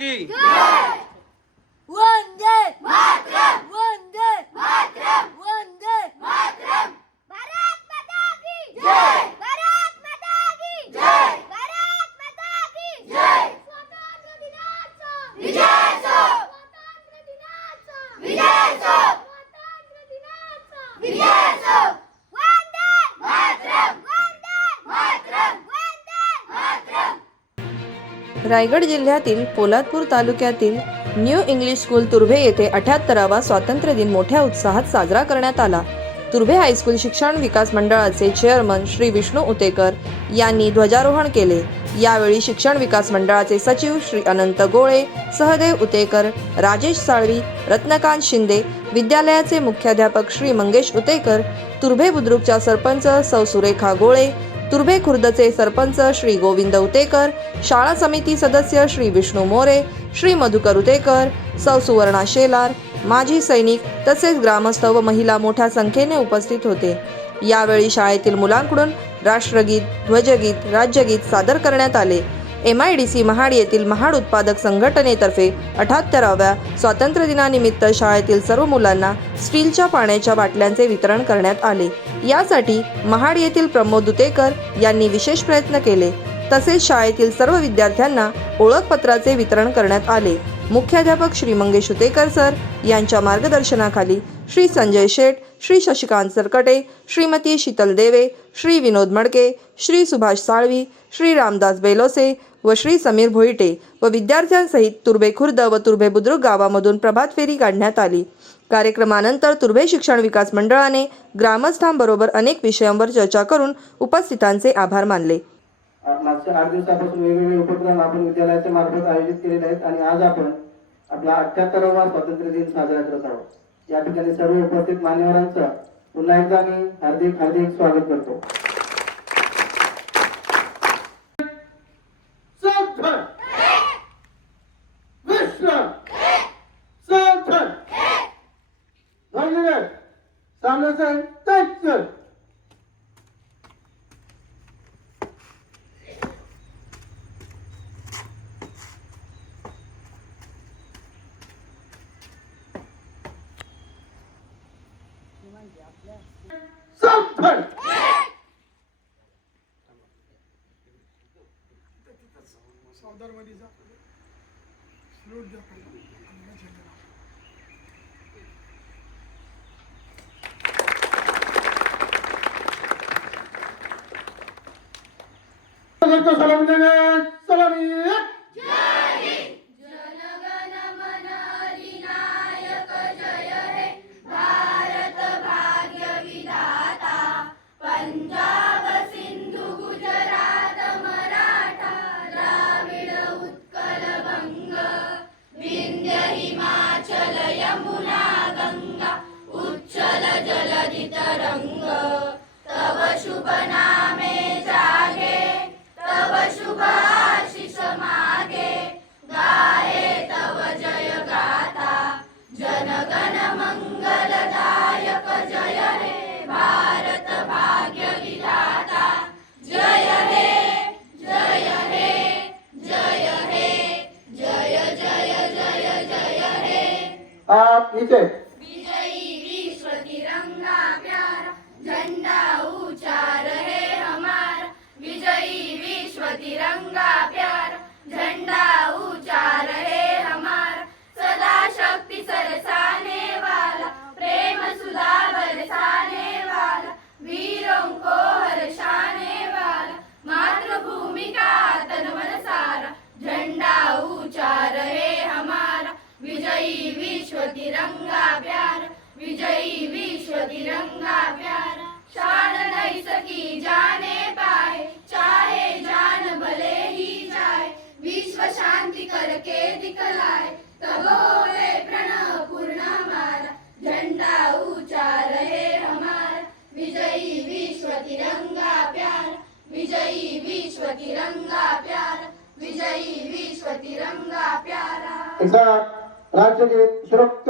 की वंदे मातरम रायगड जिल्ह्यातील पोलादपूर तालुक्यातील न्यू इंग्लिश स्कूल तुर्भे येथे अठ्याहत्तरावा स्वातंत्र्य दिन मोठ्या उत्साहात साजरा करण्यात आला. तुर्भे हायस्कूल शिक्षण विकास मंडळाचे चेअरमन श्री विष्णू उतेकर यांनी ध्वजारोहण केले. यावेळी शिक्षण विकास मंडळाचे सचिव श्री अनंत गोळे सहदेव उतेकर राजेश साळवी रत्नकांत शिंदे विद्यालयाचे मुख्याध्यापक श्री मंगेश उतेकर तुर्भे बुद्रुकच्या सरपंच सौ सुरेखा गोळे तुर्भे खुर्दचे सरपंच श्री गोविंद उतेकर शाळा समिती सदस्य श्री विष्णू मोरे श्री मधुकर उतेकर सौ सुवर्णा शेलार माजी सैनिक तसेच ग्रामस्थ व महिला मोठ्या संख्येने उपस्थित होते. यावेळी शाळेतील मुलांकडून राष्ट्रगीत ध्वजगीत राज्यगीत सादर करण्यात आले. M I D C Mahad येथील महाड उत्पादक संघटनेतर्फे अठ्याहत्तराव्या स्वातंत्र्य दिनानिमित्त शाळेतील सर्व मुलांना स्टीलच्या पाण्याच्या बाटल्यांचे वितरण करण्यात आले. यासाठी महाड येथील प्रमोद दुतेकर यांनी विशेष प्रयत्न केले. तसेच शाळेतील सर्व विद्यार्थ्यांना ओळखपत्राचे वितरण करण्यात आले. मुख्याध्यापक श्री मंगेश उतेकर सर यांच्या मार्गदर्शनाखाली श्री संजय शेठ श्री शशिकांत सरकटे श्रीमती शीतल देवे श्री विनोद मडके श्री सुभाष साळवी श्री रामदास बेलोसे व श्री समीर भोईटे व विद्यार्थ्यांसहित तुर्भे खुर्द व तुर्भे बुद्रुक गावामधून प्रभात फेरी काढण्यात आली. कार्यक्रमानंतर तुर्भे शिक्षण विकास मंडळाने ग्रामस्थांबरोबर अनेक विषयांवर चर्चा करून उपस्थितांचे आभार मानले. मागच्या आठ दिवसापासून वेगवेगळे उपक्रम आपण विद्यालयाच्या मार्फत आयोजित केलेले आहेत आणि आज आपण आपला अठ्याहत्तरावा स्वातंत्र्य दिन साजरा करत आहोत. या ठिकाणी सर्व उपस्थित मान्यवरांचं पुन्हा एकदा मी हार्दिक हार्दिक स्वागत करतो. जनगण रंग तव शुभ नामे जागे तव शुभ आशिष मागे। गाये तव जय गाता जनगण मंगलदायक जय हे भारत भाग्य विधाता जय हे जय हे जय हे जय जय जय जय हे। आप नीचे। तिरंगा दिखलाए तब प्रण प्रणव पूर्ण हमारा झंडा उचार हे हमार. विजयी विश्व तिरंगा प्यार विजयी विश्व तिरंगा प्यार विजयी विश्व तिरंगा प्यारा. एक साथ राष्ट्रगीत सुरक्षित